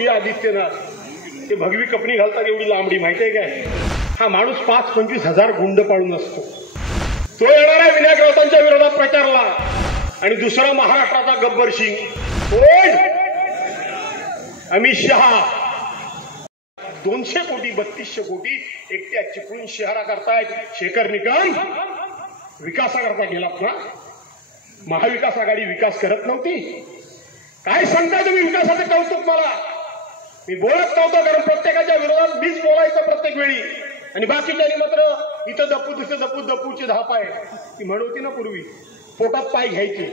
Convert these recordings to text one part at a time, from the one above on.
योगी आदित्यनाथ ते भगवी कपनी घालतात एवढी लांबडी माहिती आहे काय? हा माणूस 5-25 हजार गुंड पाळून असतो. तो येणार आहे विनायक राऊतांच्या विरोधात प्रचारला. आणि दुसरा महाराष्ट्राचा गब्बर सिंग कोण? अमित शहा. 200 कोटी 3200 कोटी एकट्या चिपळूण शहरा करतायत. शेखर निकम विकासाकरता गेलात ना? महाविकास आघाडी विकास करत नव्हती. काय सांगताय तुम्ही विकासाचं कौतुक? मला मी बोलत नव्हतो कारण प्रत्येकाच्या विरोधात मीच बोलायचं प्रत्येक वेळी. आणि बाकीच्यांनी मात्र इथं दपू तिथं दपू दपूची धाप आहे ती म्हण होती ना पूर्वी, पोटात पाय घ्यायचे.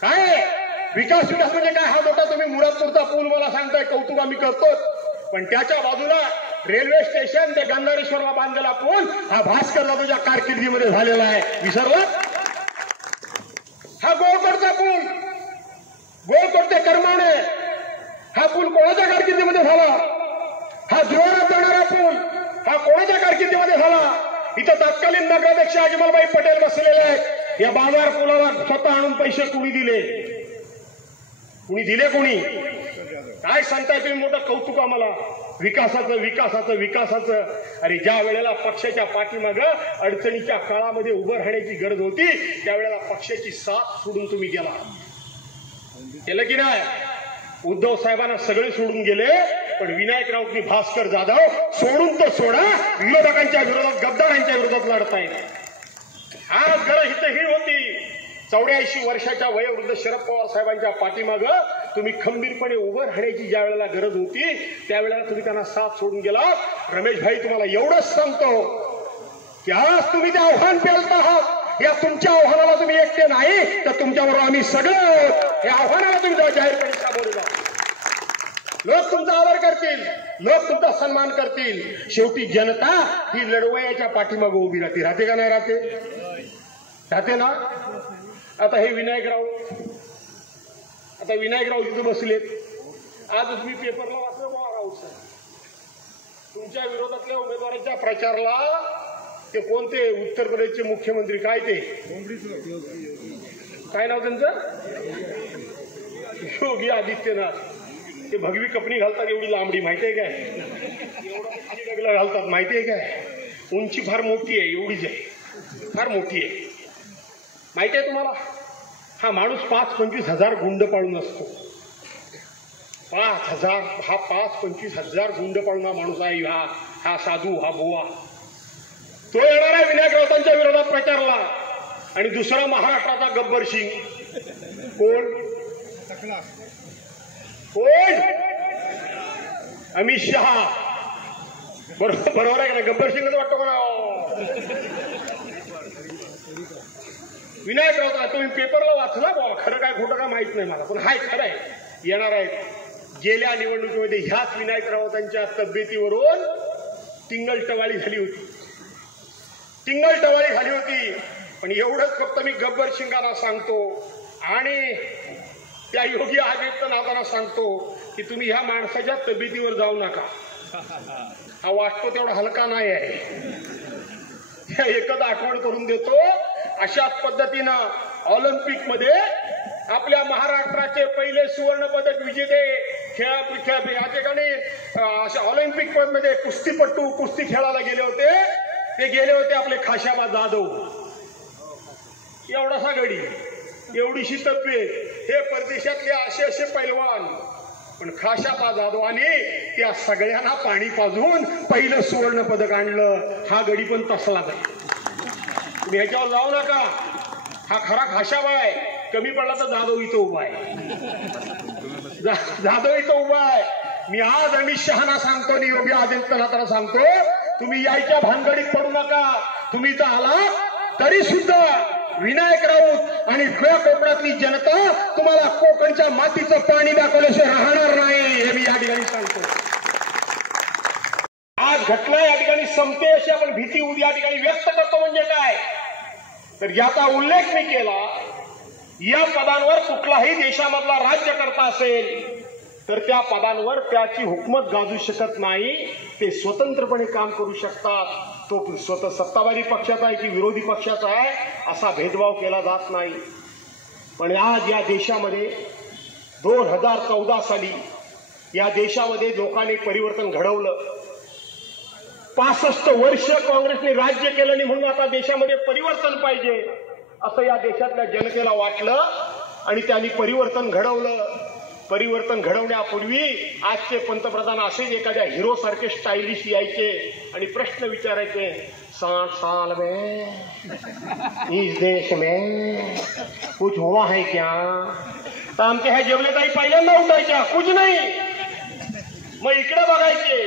काय विकास म्हणजे काय? हा मोठा तुम्ही मुरादपूरचा पूल मला सांगताय कौतुक आम्ही करतोच, पण त्याच्या बाजूला रेल्वे स्टेशन ते गंधारेश्वरला बांधलेला पूल हा भास्कर जाधवच्या कारकिर्दीमध्ये झालेला आहे. विसरला? हा गोळकोटचा पूल, गोळकोट ते करमाणे हा पूल कोणाच्या कारकिर्दीमध्ये झाला? हा जोरात जाणारा पूल हा कोणाच्या कारकिर्दीमध्ये झाला? इथं तत्कालीन नगराध्यक्ष अजमलबाई पटेल बसलेले आहेत. या बाजार पुलाला स्वतः आणून पैसे कुणी दिले? कुणी दिले? कोणी? काय सांगताय तुम्ही? मोठं कौतुक आम्हाला विकासाचं विकासाचं विकासाचं. अरे ज्या वेळेला पक्षाच्या पाठीमागं अडचणीच्या काळामध्ये उभं राहण्याची गरज होती त्यावेळेला पक्षाची साथ सोडून तुम्ही गेला. केलं की नाही? उद्धव साहेबांना सगळे सोडून गेले, पण विनायक राऊतनी भास्कर जाधव सोडून तर सोडा विरोधकांच्या विरोधात गद्दारांच्या विरोधात लढतायत. आज गरज इथं ही होती. 84 वर्षाच्या वयोवृद्ध शरद पवार साहेबांच्या पाठीमागं तुम्ही खंबीरपणे उभं राहण्याची ज्या वेळेला गरज होती त्यावेळेला तुम्ही त्यांना साथ सोडून गेला. रमेश भाई तुम्हाला एवढंच सांगतो की आज तुम्ही ते आव्हान पेलत आहात. या तुमच्या आव्हानाला तुम्ही एकटे नाही तर तुमच्याबरोबर आम्ही सगळं या आव्हानाला तुम्ही जाहीरपणे सामोरे जा. लोक तुमचा आदर करतील, लोक तुमचा सन्मान करतील. शेवटी जनता ही लढवयाच्या पाठीमागे उभी राहते. राहते का नाही राहते? राहते ना? आता हे विनायकराव तिथे बसलेत. आज तुम्ही पेपरला वाचलं बघा राऊत साहेब तुमच्या विरोधातल्या उमेदवारांच्या प्रचारला ते कोणते उत्तर प्रदेशचे मुख्यमंत्री काय ते काय नाव त्यांचं? योगी आदित्यनाथ ते भगवी कपनी घालतात एवढी लांबडी माहिती आहे काय? एवढा घालतात माहिती आहे काय? उंची फार मोठी आहे, एवढीच आहे, फार मोठी आहे. माहिती आहे तुम्हाला? हा माणूस 5-25 हजार गुंड पाळून असतो. 5-25 हजार गुंड पाळून हा माणूस आहे. हा साधू, हा बुवा. तो येणार आहे विनायक राऊतांच्या विरोधात प्रचारला. आणि दुसरा महाराष्ट्राचा गब्बर सिंग कोण? कोण? अमित शहा. बरोबर आहे का नाही? गब्बर सिंगच वाटतो मला. विनायक राऊत तुम्ही पेपरला वाचला बाबा, खरं काय खोटं काय माहित नाही मला, पण हाय खरं आहे. येणार आहेत. गेल्या निवडणुकीमध्ये ह्याच विनायक राऊतांच्या तब्येतीवरून टिंगलटवाळी झाली होती. पण एवढंच फक्त मी गब्बर सिंगांना सांगतो आणि त्या योगी आदित्यनाथांना सांगतो की तुम्ही ह्या माणसाच्या तब्येतीवर जाऊ नका. हा वाटतो तेवढा हलका नाही आहे. एकच आठवण करून देतो. अशाच पद्धतीनं ऑलिम्पिकमध्ये आपल्या महाराष्ट्राचे पहिले सुवर्ण पदक विजेते या ठिकाणी ऑलिम्पिक मध्ये कुस्तीपट्टू कुस्ती खेळायला गेले होते. ते गेले होते आपले खाशाबा जाधव. एवढासा गडी, एवढीशी तब्येत, हे परदेशातले असे पैलवान. पण खाशाबा जाधवाने त्या सगळ्यांना पाणी पाजून पहिलं सुवर्ण पदक आणलं. हा गडी पण तसलाच आहे. तुम्ही ह्याच्यावर जाऊ नका. हा खरा खाशाबा आहे. कमी पडला तर जाधव इथं उभा आहे. जाधव इथं उभा आहे. मी आज अमित शहाना सांगतो आणि योगी आदित्यनाथांना सांगतो तुम्ही यायच्या भानगडीत पडू नका. तुम्ही इथं आला तरी सुद्धा विनायक राऊत आणि कोकणातली जनता तुम्हाला कोकणच्या मातीचं पाणी दाखवल्याशिवाय राहणार नाही, हे मी या ठिकाणी सांगतो. आज घटना या ठिकाणी संपते अशी आपण भीती उद्या या ठिकाणी व्यक्त करतो. म्हणजे काय तर याचा उल्लेख मी केला. या पदांवर कुठलाही देशामधला राज्यकर्ता असेल तर त्या पदांवर त्याची हुकूमत गाजू शकत नाही. ते स्वतंत्रपणे काम करू शकतात. तो स्वतः सत्ताधारी पक्षाचा आहे की विरोधी पक्षाचा आहे असा भेदभाव केला जात नाही. पण आज या देशामध्ये 2014 साली या देशामध्ये लोकांनी परिवर्तन घडवलं. 65 वर्ष काँग्रेसने राज्य केलं नाही म्हणून आता देशामध्ये परिवर्तन पाहिजे असं या देशातल्या जनतेला वाटलं आणि त्यांनी परिवर्तन घडवलं. परिवर्तन घडवण्यापूर्वी आजचे पंतप्रधान असेच एखाद्या हिरो सारखे स्टायलिश यायचे आणि प्रश्न विचारायचे, 60 साल में इस देश में कुछ हुआ है क्या? तर आमच्या ह्या जेवलेताई पहिल्यांदा उठायच्या, कुछ नाही. मग इकडे बघायचे,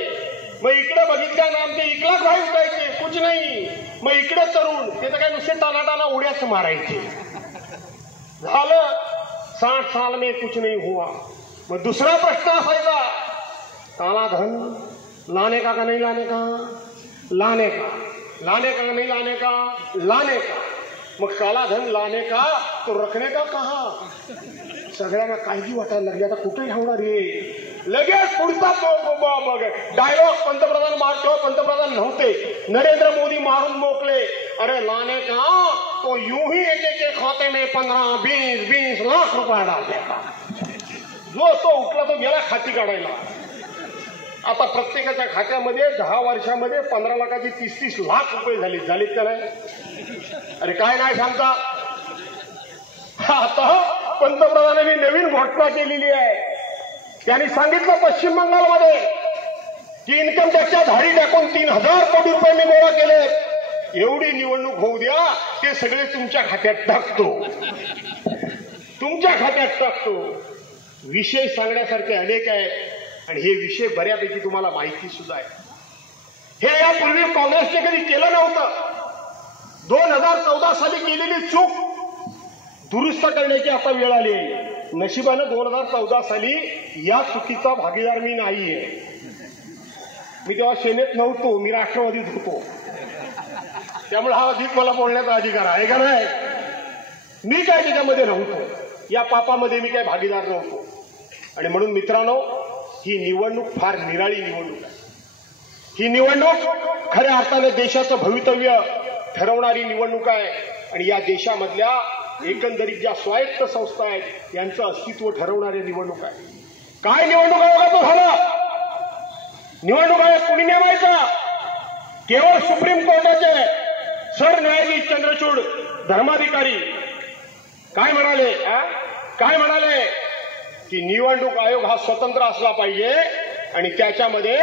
मग इकडे बघितल्यानं आमचे इकलाच भाई उठायचे, कुछ नाही. मग इकडे तरुण ते तर काय नुसते टाना उड्याच मारायचे. झालं 60 साल में कुछ नहीं हुआ. मग दुसरा प्रश्न असायचा, काला धन लाने का नहीं लाने का? लाने का. लाने का नहीं लाने का? लाने का. मग काला धन लाने का तो रखने का कहा? सगळ्यांना काळजी वाटायला लागली, आता कुठे ठेवणार हे. लगेच पुढचा डायलॉग पंतप्रधान मारतो. पंतप्रधान नव्हते, नरेंद्र मोदी मारून मोकले. अरे लाने का तो यूं ही एक एक खाते में 15-20 लाख रुपये डाल देता. जो तो उठला तो गेला खाती काढायला. आता प्रत्येकाच्या खात्यामध्ये 10 वर्षामध्ये 15 लाखाची 30-30 लाख रुपये झालेत का नाही? अरे काय नाही सांगता. आता पंतप्रधानांनी नवीन घोषणा केलेली आहे. त्यांनी सांगितलं पश्चिम बंगालमध्ये की इन्कम टॅक्सच्या धाडी टाकून 3000 कोटी रुपये मी गोळा केले. एवढी निवडणूक होऊ द्या, ते सगळे तुमच्या खात्यात टाकतो, तुमच्या खात्यात टाकतो. विषय सांगण्यासारखे अनेक आहेत आणि हे विषय बऱ्यापैकी तुम्हाला माहिती सुद्धा आहे. हे यापूर्वी काँग्रेसने कधी केलं नव्हतं. 2014 साली केलेली चूक दुरुस्त करण्याची आता वेळ आली आहे. नशिबानं 2014 साली या चुकीचा भागीदार मी नाहीये. मी तेव्हा सेनेत नव्हतो, मी राष्ट्रवादीत होतो. त्यामुळे हा अधिक मला बोलण्याचा अधिकार आहे का नाही? मी काय त्याच्यामध्ये नव्हतो, या पापामध्ये मी काय भागीदार नव्हतो. आणि म्हणून मित्रांनो, ही निवडणूक फार निराळी निवडणूक आहे. ही निवडणूक खऱ्या अर्थाने देशाचं भवितव्य ठरवणारी निवडणूक आहे आणि या देशामधल्या एकंदरीत ज्या स्वायत्त संस्था आहेत यांचं अस्तित्व ठरवणारी निवडणूक आहे. काय निवडणूक आयोगाचं झालं? निवडणूक आयोग कुणी नेमायचा? केवळ सुप्रीम कोर्टाचे सरन्यायाधीश चंद्रचूड धर्माधिकारी काय म्हणाले? काय म्हणाले की निवडणूक आयोग हा स्वतंत्र असला पाहिजे आणि त्याच्यामध्ये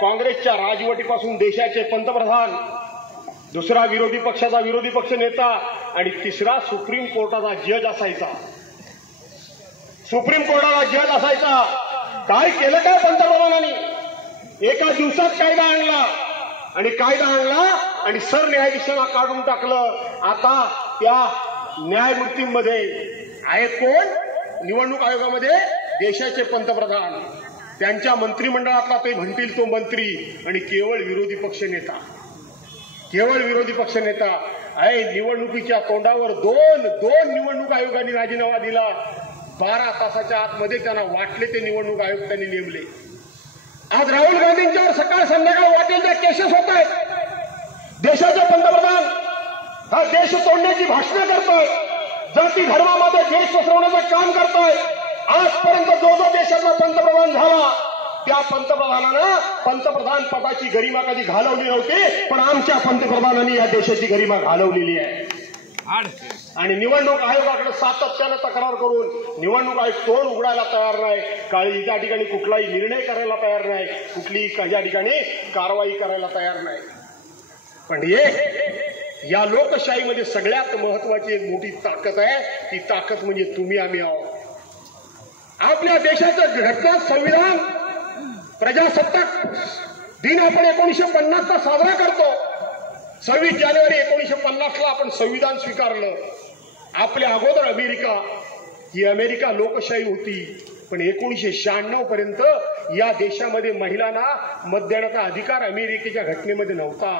काँग्रेसच्या राजवटीपासून देशाचे पंतप्रधान, दुसरा विरोधी पक्षाचा विरोधी पक्ष नेता आणि तिसरा सुप्रीम कोर्टाचा जज असायचा. सुप्रीम कोर्टाचा जज असायचा. काय केलं काय पंतप्रधानांनी? एका दिवसात कायदा आणला आणि कायदा आणला आणि सरन्यायाधीशांना काढून टाकलं. आता त्या न्यायमूर्तींमध्ये आहे कोण? निवडणूक आयोगामध्ये देशाचे पंतप्रधान, त्यांच्या मंत्रिमंडळातला ते म्हणतील तो मंत्री आणि केवळ विरोधी पक्ष नेता. केवळ विरोधी पक्ष नेता आहे. निवडणुकीच्या तोंडावर दोन निवडणूक आयोगाने राजीनामा दिला. 12 तासाच्या आतमध्ये त्यांना वाटले ते निवडणूक आयोग त्यांनी नेमले. आज राहुल गांधींच्यावर सकाळ संध्याकाळ वाटेल त्या केसेस होत आहेत. देशाचे पंतप्रधान हा देश तोडण्याची भाषणं करतोय, जाती धर्मामध्ये देश पसरवण्याचं काम करतोय. आजपर्यंत जो देशाचा पंतप्रधान झाला त्या पंतप्रधानानं पंतप्रधान पदाची गरिमा कधी घालवली नव्हती, पण आमच्या पंतप्रधानांनी या देशाची गरिमा घालवलेली आहे. आणि निवडणूक आयोगाकडे सातत्यानं तक्रार करून निवडणूक आयोग तोंड उघडायला तयार नाही. काही त्या ठिकाणी कुठलाही निर्णय करायला तयार नाही, कुठलीही त्या ठिकाणी कारवाई करायला तयार नाही. पण या लोकशाहीमध्ये सगळ्यात महत्वाची एक मोठी ताकद आहे. ती ताकद म्हणजे तुम्ही आम्ही आहोत. आपल्या देशाचं घटना संविधान प्रजासत्ताक दिन आपण 1950चा साजरा करतो. 26 जानेवारी 1950ला आपण संविधान स्वीकारलं. आपल्या अगोदर अमेरिका, ही अमेरिका लोकशाही होती, पण 1996 पर्यंत या देशामध्ये महिलांना मत देण्याचा अधिकार अमेरिकेच्या घटनेमध्ये नव्हता.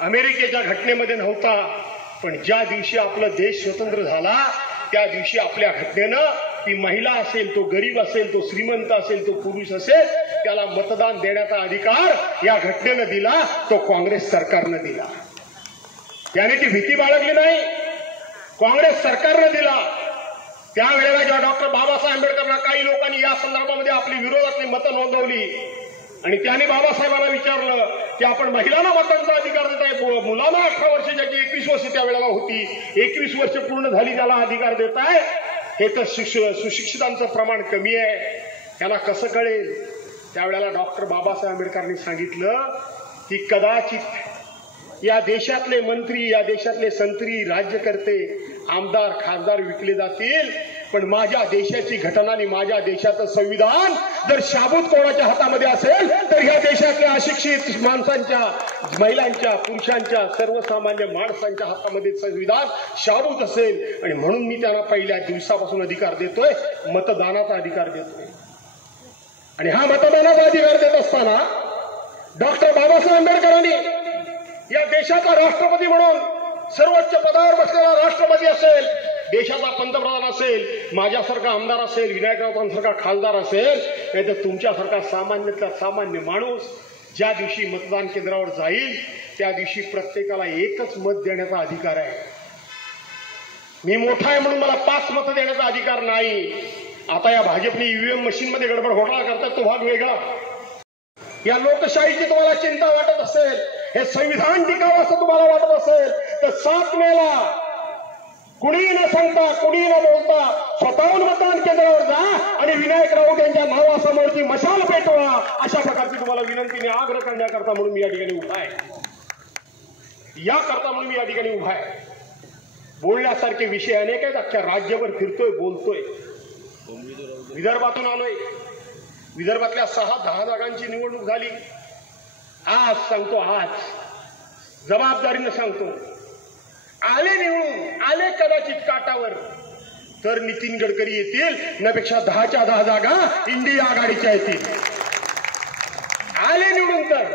अमेरिकेच्या घटनेमध्ये नव्हता. पण ज्या दिवशी आपला देश स्वतंत्र झाला त्या दिवशी आपल्या घटनेनं ती महिला असेल, तो गरीब असेल, तो श्रीमंत असेल, तो पुरुष असेल, त्याला मतदान देण्याचा अधिकार या घटनेनं दिला. तो काँग्रेस सरकारनं दिला. त्याने ती भीती बाळगली नाही, काँग्रेस सरकारनं दिला. त्यावेळेला जेव्हा डॉक्टर बाबासाहेब आंबेडकरांना काही लोकांनी या संदर्भामध्ये आपली विरोधातली मतं नोंदवली आणि त्यांनी बाबासाहेबांना विचारलं की आपण महिलांना मतांचा अधिकार देताय, मुलांना 18 वर्ष ज्याची 21 वर्ष त्यावेळेला होती, 21 वर्ष पूर्ण झाली त्याला अधिकार देताय, हे तर सुशिक्षितांचं प्रमाण कमी आहे, त्यांना कसं कळेल? त्यावेळेला डॉक्टर बाबासाहेब आंबेडकरांनी सांगितलं की कदाचित या देशातले मंत्री, या देशातले संत्री, राज्यकर्ते, आमदार, खासदार विकले जातील, पण माझ्या देशाची घटना आणि माझ्या देशाचं संविधान जर शाबूत कोणाच्या हातामध्ये असेल तर ह्या देशातल्या अशिक्षित माणसांच्या, महिलांच्या, पुरुषांच्या, सर्वसामान्य माणसांच्या हातामध्ये संविधान शाबूत असेल. आणि म्हणून मी त्यांना पहिल्या दिवसापासून अधिकार देतोय, मतदानाचा अधिकार देतोय. आणि हा मतदानाचा अधिकार देत असताना डॉक्टर बाबासाहेब आंबेडकरांनी या देशाचा राष्ट्रपती म्हणून सर्वोच्च पदावर बसलेला राष्ट्रपती असेल, देशाचा पंतप्रधान असेल, माझ्यासारखा आमदार असेल, विनायकरावांसारखा खासदार असेल, नाही तर तुमच्यासारखा सामान्यातला सामान्य माणूस ज्या दिवशी मतदान केंद्रावर जाईल त्या दिवशी प्रत्येकाला एकच मत देण्याचा अधिकार आहे. मी मोठा आहे म्हणून मला 5 मतं देण्याचा अधिकार नाही. आता या भाजपने ईव्हीएम मशीनमध्ये गडबड घोटाळा करतात, तो भाग वेगळा. या लोकशाहीची तुम्हाला चिंता वाटत असेल, हे संविधान टिकावं असं तुम्हाला वाटत असेल, तर 7 मेला कुणी न सांगता, कुणी न बोलता स्वतःहून मतदान केंद्रावर जा आणि विनायक राऊत यांच्या नावासमोरची मशाल पेटवा, अशा प्रकारची तुम्हाला विनंतीने आग्रह करण्याकरता म्हणून मी या ठिकाणी उभा आहे. याकरता म्हणून मी या ठिकाणी उभा आहे. बोलण्यासारखे विषय अनेक आहेत, अख्ख्या राज्यभर फिरतोय, बोलतोय. विदर्भातून आलोय, विदर्भातल्या 6-10 जागांची निवडणूक झाली. आज सांगतो, आज जबाबदारीनं सांगतो, आले निवडून, आले कदाचित काटावर, तर नितीन गडकरी येतील, त्यापेक्षा 10च्या 10 जागा इंडिया आघाडीच्या येतील. आले निवडून तर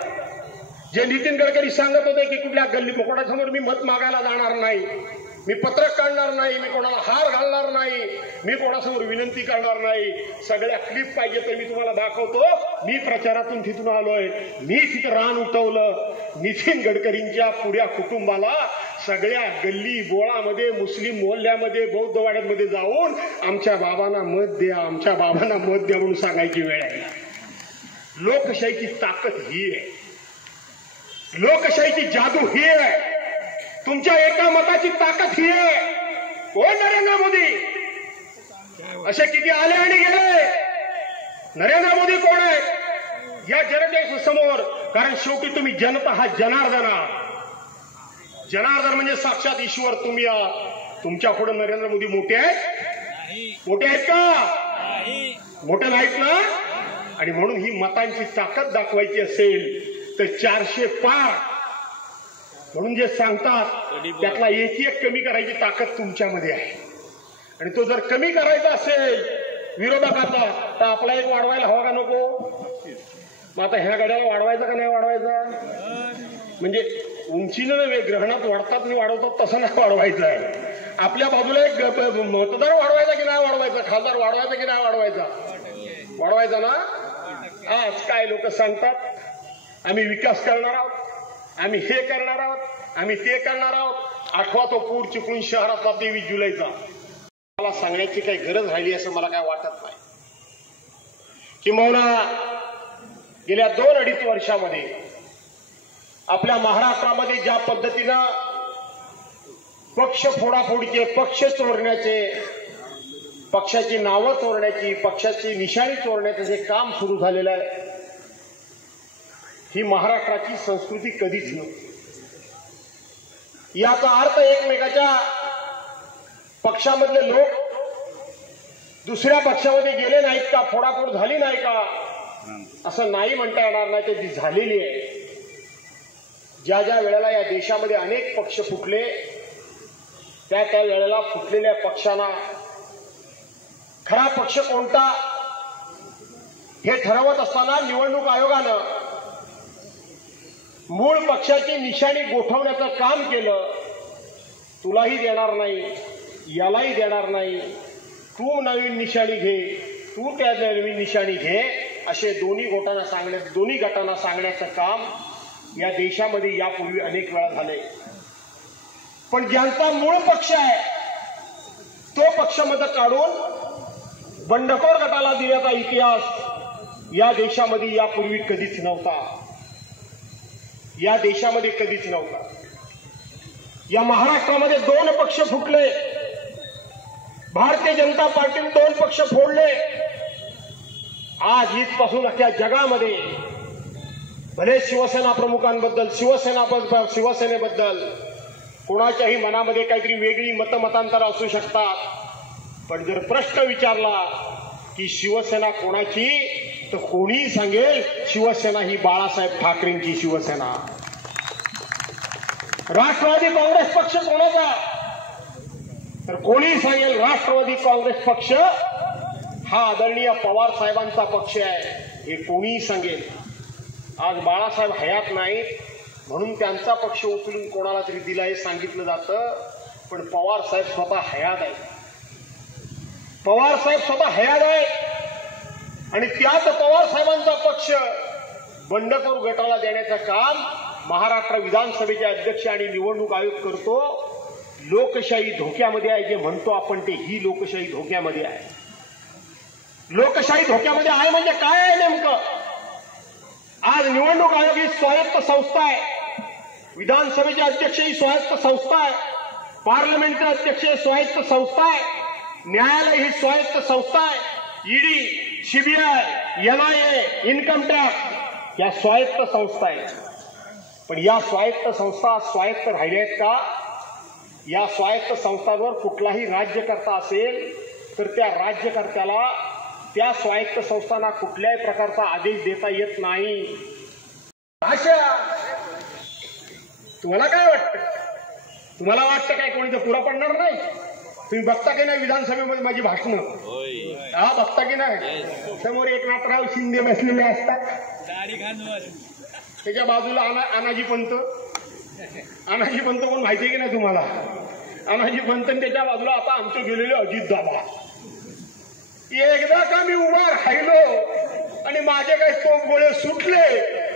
जे नितीन गडकरी सांगत होते की कुठल्या गल्ली मोकळ्यासमोर मी मत मागायला जाणार नाही, मी पत्रक काढणार नाही, मी कोणाला हार घालणार नाही, मी कोणासमोर विनंती करणार नाही, सगळ्या क्लिप पाहिजे तर मी तुम्हाला दाखवतो. मी प्रचारातून तिथून आलोय, मी तिथं रान उठवलं. नितीन गडकरींच्या पुऱ्या कुटुंबाला सगळ्या गल्ली बोळामध्ये, मुस्लिम मोहल्ल्यामध्ये, बौद्ध वाड्यांमध्ये जाऊन आमच्या बाबांना मत द्या, आमच्या बाबांना मत द्या म्हणून सांगायची वेळ आहे. लोकशाहीची ताकद ही आहे, लोकशाहीची जादू ही आहे, तुमच्या एका मताची ताकद ही आहे. कोण नरेंद्र मोदी? असे किती आले आणि गेले. नरेंद्र मोदी कोण आहे या जनतेसमोर? कारण शेवटी तुम्ही जनता हा जनार्दन आहात. जनार्दन म्हणजे साक्षात ईश्वर तुम्ही आहात. तुमच्या पुढे नरेंद्र मोदी मोठे आहेत? मोठे आहेत का? मोठे नाहीत ना. आणि म्हणून ही मतांची ताकद दाखवायची असेल तर 400 पार म्हणून जे सांगतात त्यातला एक कमी करायची ताकद तुमच्यामध्ये आहे. आणि तो जर कमी करायचा असेल विरोधकाचा तर आपला एक वाढवायला हवा का नको? मग आता ह्या गड्याला वाढवायचा का नाही वाढवायचा? म्हणजे उंचीनं नव्हे, ग्रहणात वाढतात आणि वाढवतात तसं नाही वाढवायचं आहे. आपल्या बाजूला एक मतदार वाढवायचा की नाही वाढवायचा, खासदार वाढवायचा की नाही वाढवायचा? वाढवायचा ना. आज काय लोक सांगतात आम्ही विकास करणार आहोत, आम्ही हे करणार आहोत, आम्ही ते करणार आहोत. आठवा तो पूर चिपळूण शहरातला 23 जुलैचा. मला सांगण्याची काही गरज राहिली असं मला काय वाटत नाही. किंबहुना गेल्या 2-2.5 वर्षामध्ये आपल्या महाराष्ट्रामध्ये ज्या पद्धतीनं पक्ष फोडाफोडीचे, पक्ष चोरण्याचे, पक्षाची नावं चोरण्याची, पक्षाची निशाणी चोरण्याचं जे काम सुरू झालेलं आहे, ही महाराष्ट्राची संस्कृती कधीच नव्हती. याचा अर्थ एकमेकाच्या पक्षामधले लोक दुसऱ्या पक्षामध्ये गेले नाहीत का, फोडाफोड झाली नाही का, असं नाही म्हणता येणार नाही. ते झालेली आहे. ज्या ज्या वेळेला या देशामध्ये अनेक पक्ष फुटले त्या त्या वेळेला फुटलेल्या पक्षांना खरा पक्ष कोणता हे ठरवत असताना निवडणूक आयोगानं मूळ पक्षाची निशाणी गोठवण्याचं काम केलं. तुलाही देणार नाही, यालाही देणार नाही, तू नवीन निशाणी घे, तू त्या नवीन निशाणी घे, असे दोन्ही गटांना सांगण्याचं काम या देशामध्ये यापूर्वी अनेक वेळा झाले. पण ज्यांचा मूळ पक्ष आहे तो पक्ष मत काढून बंडखोर गटाला दिल्याचा इतिहास या देशामध्ये यापूर्वी कधीच नव्हता. या देशामध्ये कधीच नव्हता. या महाराष्ट्रामध्ये 2 पक्ष फुटले. भारतीय जनता पार्टीने 2 पक्ष फोडले. आज इथपासून अख्ख्या जगामध्ये भले शिवसेना प्रमुखांबद्दल शिवसेनेबद्दल कोणाच्याही मनामध्ये काहीतरी वेगळी मतांतर असू शकतात, पण जर प्रश्न विचारला की शिवसेना कोणाची, तर कोणीही सांगेल शिवसेना ही बाळासाहेब ठाकरेंची शिवसेना. राष्ट्रवादी काँग्रेस पक्ष कोणाचा, तर कोणीही सांगेल राष्ट्रवादी काँग्रेस पक्ष हा आदरणीय पवार साहेबांचा पक्ष आहे, हे कोणीही सांगेल. आज बाळासाहेब हयात नाहीत म्हणून त्यांचा पक्ष उचलून कोणाला तरी दिला हे सांगितलं जातं, पण पवार साहेब स्वतः हयात आहेत. पवार साहेब स्वतः हयात आहेत आणि त्याच पवार साहेबांचा पक्ष बंडखोर गटाला देण्याचं काम महाराष्ट्र विधानसभेचे अध्यक्ष आणि निवडणूक आयोग करतो. लोकशाही धोक्यामध्ये आहे जे म्हणतो आपण ते, ही लोकशाही धोक्यामध्ये आहे. लोकशाही धोक्यामध्ये आहे म्हणजे काय आहे नेमकं? आज निवडणूक आयोग ही स्वायत्त संस्था आहे, विधानसभेचे अध्यक्ष ही स्वायत्त संस्था आहे, पार्लमेंटचे अध्यक्ष ही स्वायत्त संस्था आहे, न्यायालय ही स्वायत्त संस्था आहे, ED, CBI, NIA, income tax या स्वायत्त संस्था आहेत. पण या स्वायत्त संस्था स्वायत्त राहिल्या आहेत का? या स्वायत्त संस्थांवर कुठलाही राज्यकर्ता असेल तर त्या राज्यकर्त्याला त्या स्वायत्त संस्थांना कुठल्याही प्रकारचा आदेश देता येत नाही. भाषा तुम्हाला काय वाटतं? तुम्हाला वाटतं काय कोणी पुरा पडणार नाही? तुम्ही बघता की नाही विधानसभेमध्ये माझी भाषणं? हा, बघता की नाही? समोर एकनाथराव शिंदे बसलेले असतात, त्याच्या बाजूला अनाजी पंत. अनाजी पंत कोण माहिती की नाही तुम्हाला? अनाजी पंत त्याच्या बाजूला आता आमचे गेलेले अजित दादा. एकदा का मी उभा राहिलो आणि माझे काही तोफ गोळे सुटले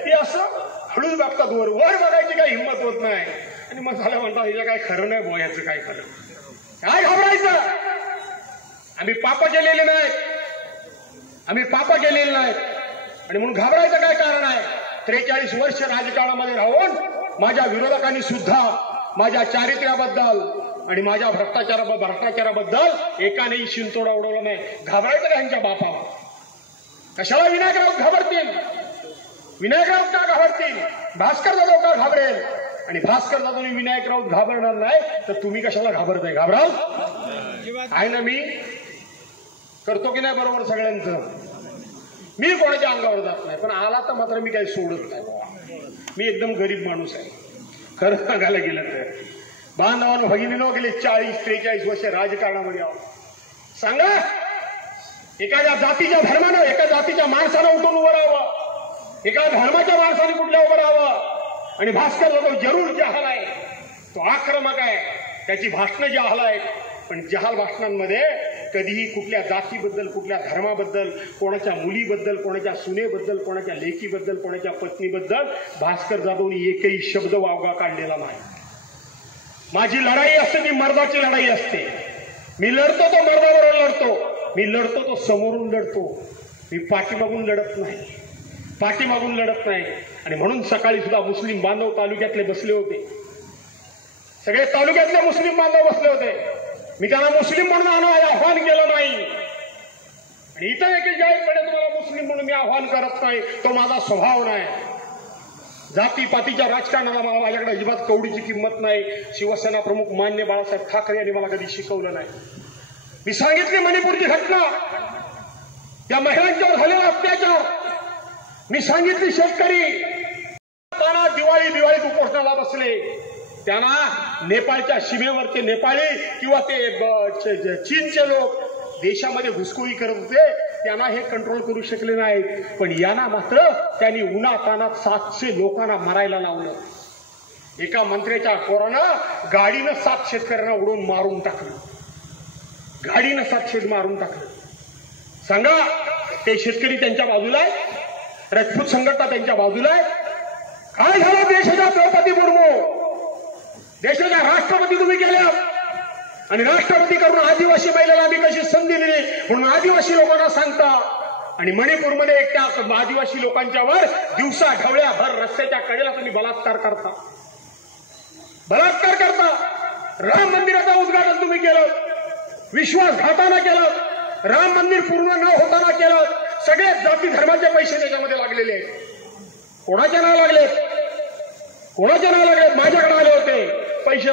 की असं हळूच बघतात, वर बघायची काही हिंमत होत नाही आणि मग झालं म्हणतात हिचं काय खरं नाही, बोयाचं काय खरं, काय घाबरायचं? आम्ही पाप केलेले नाहीत, आम्ही पाप केलेले नाहीत आणि म्हणून घाबरायचं काय कारण आहे? 43 वर्ष राजकारणामध्ये राहून माझ्या विरोधकांनी सुद्धा माझ्या चारित्र्याबद्दल आणि माझ्या भ्रष्टाचाराबद्दल एकानेही शिंतोडा उडवला नाही. घाबरायचं का यांच्या बापाला? कशाला विनायक राऊत घाबरतील? विनायक राऊत का घाबरतील? भास्कर जाधव का घाबरेल? आणि भास्कर जाधव आणि विनायक राऊत घाबरणार नाही तर तुम्ही कशाला घाबरताय? घाबराल आहे ना. मी करतो की नाही बरोबर सगळ्यांचं? मी कोणाच्या अंगावर जात नाही, पण आला तर मात्र मी काही सोडत नाही. मी एकदम गरीब माणूस आहे खरं सांगायला गेलं तर. बांधवांनो भगिनीनो गेले 40-43 वर्ष राजकारणामध्ये आहोत. सांगा, एखाद्या जातीच्या धर्मानं, एका जातीच्या माणसानं उठून उभं राहावं, एका धर्माच्या माणसाने कुठल्या उभं राहावं. आणि भास्कर जाधव जरूर जहाल आहे, तो आक्रमक आहे, त्याची भाषणं जहाल आहेत, पण जहाल भाषणांमध्ये कधीही कुठल्या जातीबद्दल, कुठल्या धर्माबद्दल, कोणाच्या मुलीबद्दल, कोणाच्या सुनेबद्दल, कोणाच्या लेकीबद्दल, कोणाच्या पत्नीबद्दल भास्कर जाधवनी एकही शब्द वावगा काढलेला नाही. माझी लढाई असते ती मर्दाची लढाई असते. मी लढतो तो मर्दाबरोबर लढतो, मी लढतो तो समोरून लढतो, मी पाठीमागून लढत नाही, पाठीमागून लढत नाही. आणि म्हणून सकाळी सुद्धा मुस्लिम बांधव तालुक्यातले बसले होते, सगळे तालुक्यातले मुस्लिम बांधव बसले होते. मी त्यांना मुस्लिम म्हणून आवाहन केलं नाही आणि इथं देखील जाहीरपणे तुम्हाला मुस्लिम म्हणून मी आवाहन करत नाही, तो माझा स्वभाव नाही. जातीपातीच्या राजकारणाला मला माझ्याकडे अजिबात कवडीची किंमत नाही. शिवसेना प्रमुख मान्य बाळासाहेब ठाकरे यांनी मला कधी शिकवलं नाही. मी सांगितली मणिपूरची घटना, त्या महिलांच्यावर झालेला अत्याचार, मी सांगितली शेतकरी दिवाळीत उपोषणाला बसले, त्यांना नेपाळच्या सीमेवरचे नेपाळी किंवा ते चीनचे लोक देशामध्ये घुसखोरी करत होते, त्यांना हे कंट्रोल करू शकले नाहीत. पण यांना मात्र त्यांनी उन्हातानात 700 लोकांना मरायला लावलं. एका मंत्र्याच्या पोरानं गाडीनं 7 शेतकऱ्यांना उडवून मारून टाकलं, गाडीनं 7 मारून टाकलं. सांगा, ते शेतकरी त्यांच्या बाजूला आहे, राजपूत संघटना त्यांच्या बाजूला आहे. काय झालं देशाच्या द्रौपदी मुर्मू, देशाच्या राष्ट्रपती तुम्ही केल्या, आणि राष्ट्रपती करून आदिवासी महिलेला आम्ही कशी संधी दिली म्हणून आदिवासी लोकांना सांगता, आणि मणिपूरमध्ये एक त्या आदिवासी लोकांच्यावर दिवसा ढवळ्याभर रस्त्याच्या कडेला तुम्ही बलात्कार करता. राम मंदिराचं उद्घाटन तुम्ही केलं, विश्वासघातानं केलं, राम मंदिर पूर्ण न होताना केलं. सगळे जाती धर्माचे पैसे त्याच्यामध्ये लागलेले आहेत. कोणाचे नाव लागलेत? माझ्याकडे आले होते पैसे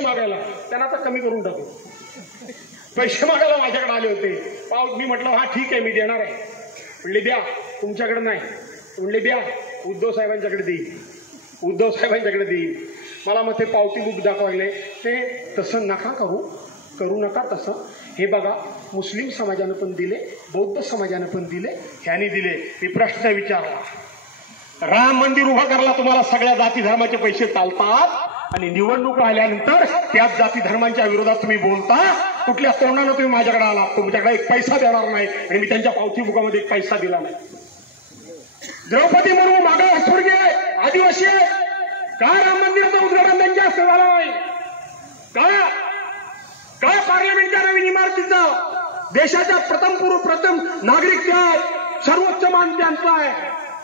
मागायला. त्यांना आता कमी करून टाकू. पैसे मागायला माझ्याकडे आले होते. मी म्हटलं हा ठीक आहे मी देणार आहे. म्हणले द्या, तुमच्याकडे नाही. म्हणले द्या, उद्धव साहेबांच्याकडे देईल. मला मग ते पावती बुक दाखवले. ते तसं नका करू नका तसं. हे बघा, मुस्लिम समाजानं पण दिले, बौद्ध समाजानं पण दिले, ह्यानी दिले. मी प्रश्न विचारला, राम मंदिर उभं करायला तुम्हाला सगळ्या जाती धर्माचे पैसे चालतात आणि निवडणूक आल्यानंतर त्याच जाती धर्मांच्या विरोधात तुम्ही बोलता. कुठल्या तोंडानं तुम्ही माझ्याकडे आला? तुमच्याकडे एक पैसा देणार नाही आणि मी त्यांच्या पावती बुकामध्ये एक पैसा दिला नाही. द्रौपदी मुर्मू मागासवर्गीय आदिवासी आहे का? राम मंदिराचं उद्घाटन त्यांच्या हस्ते झालं नाही का? पार्लमेंटच्या नवीन इमारतीचा देशाच्या प्रथम नागरिक त्या सर्वोच्च मान त्यांचा आहे.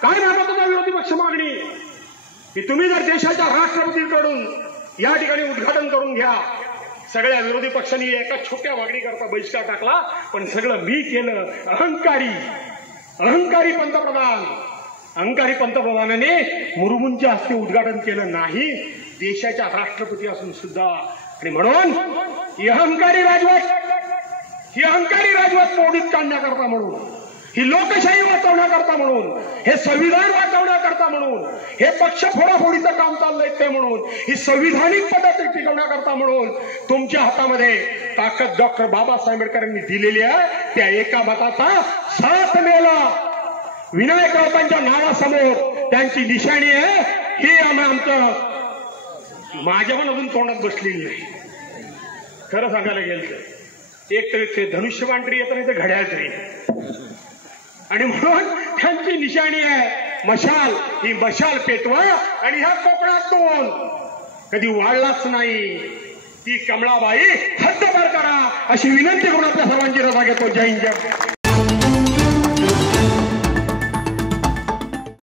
काय मागत होता विरोधी पक्ष मागणी की तुम्ही जर देशाच्या राष्ट्रपतींकडून या ठिकाणी उद्घाटन करून घ्या. सगळ्या विरोधी पक्षांनी एका छोट्या मागणी करता बहिष्कार टाकला, पण सगळं मी केलं. अहंकारी पंतप्रधानाने मुर्मूंच्या हस्ते उद्घाटन केलं नाही, देशाच्या राष्ट्रपती असून सुद्धा. आणि म्हणून ही अहंकारी राजवट मोडीत काढण्याकरता, म्हणून ही लोकशाही वाचवण्याकरता, म्हणून हे संविधान वाचवण्याकरता, म्हणून हे पक्ष फोडाफोडीचं काम चाललंय ते, म्हणून ही संविधानिक पद्धती टिकवण्याकरता, म्हणून तुमच्या हातामध्ये ताकद डॉक्टर बाबासाहेब आंबेडकरांनी दिलेली आहे. त्या एका मताचा 7 मेला विनायक राऊतांच्या नावासमोर त्यांची निशाणी आहे. ही आमचं माझ्या पण अजून तोंडात बसलेली नाही. खरं सांगायला गेलं तर एक तर ते धनुष्यबाण तरी येतं, नाही तर घड्याळ तरी. आणि म्हणून त्यांची निशाणी आहे मशाल. ही मशाल पेटवा आणि ह्या कोकणात दोन कधी वाढलाच नाही. ती कमळाबाई हद्दपार करा अशी विनंती करून आपल्या सर्वांची रजा घेतो. जय हिंद.